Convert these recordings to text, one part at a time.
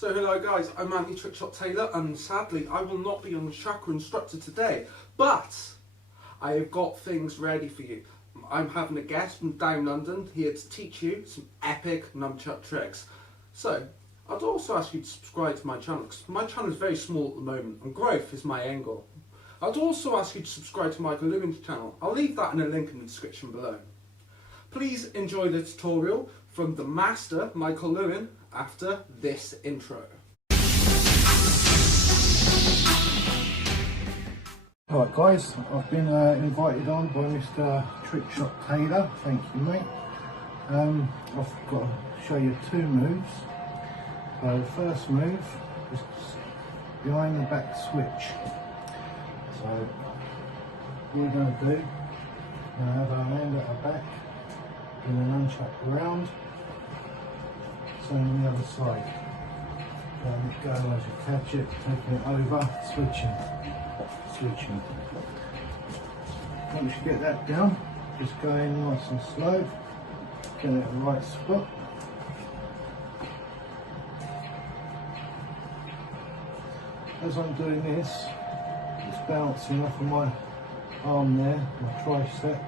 So hello guys, I'm Andy Trickshot Taylor, and sadly I will not be your Nunchaku instructor today, but I have got things ready for you. I'm having a guest from down London here to teach you some epic nunchuck tricks. So I'd also ask you to subscribe to my channel, because my channel is very small at the moment and growth is my end goal. I'd also ask you to subscribe to Michael Lewin's channel. I'll leave that in a link in the description below. Please enjoy the tutorial from the master Michael Lewin after this intro. Alright guys, I've been invited on by Mr. Trickshot Taylor, thank you mate. I've got to show you two moves. So the first move is behind the back switch. So what we're going to do, we're going to have our hand at our back, bring the nunchuck around, same on the other side. Let it go as you catch it, taking it over, switching. Once you get that down, just go in nice and slow, get it at the right spot. As I'm doing this, it's bouncing off of my arm there, my tricep,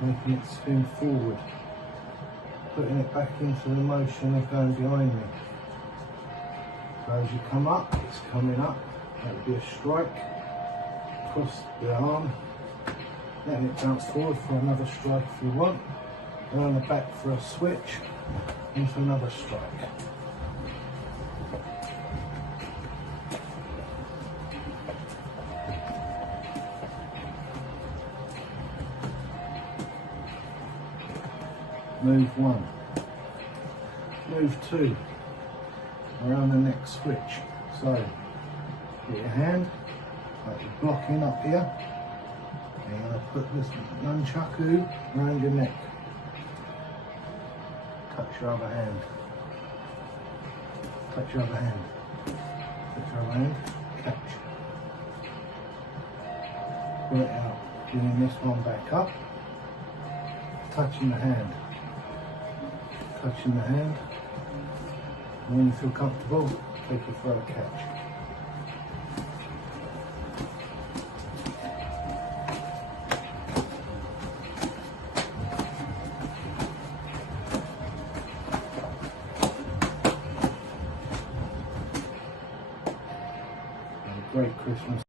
making it spin forward, putting it back into the motion of going behind me. So as you come up, it's coming up, that would be a strike, across the arm, letting it bounce forward for another strike if you want, and on the back for a switch, into another strike. Move one. Move two. Around the next switch. So, get your hand, like you're blocking up here, and you're going to put this nunchaku around your neck. Touch your other hand. Touch your other hand. Touch your other hand. Catch. Pull it out. Bringing this one back up. Touching the hand. Touching the hand. And when you feel comfortable, take it for a catch. Great Christmas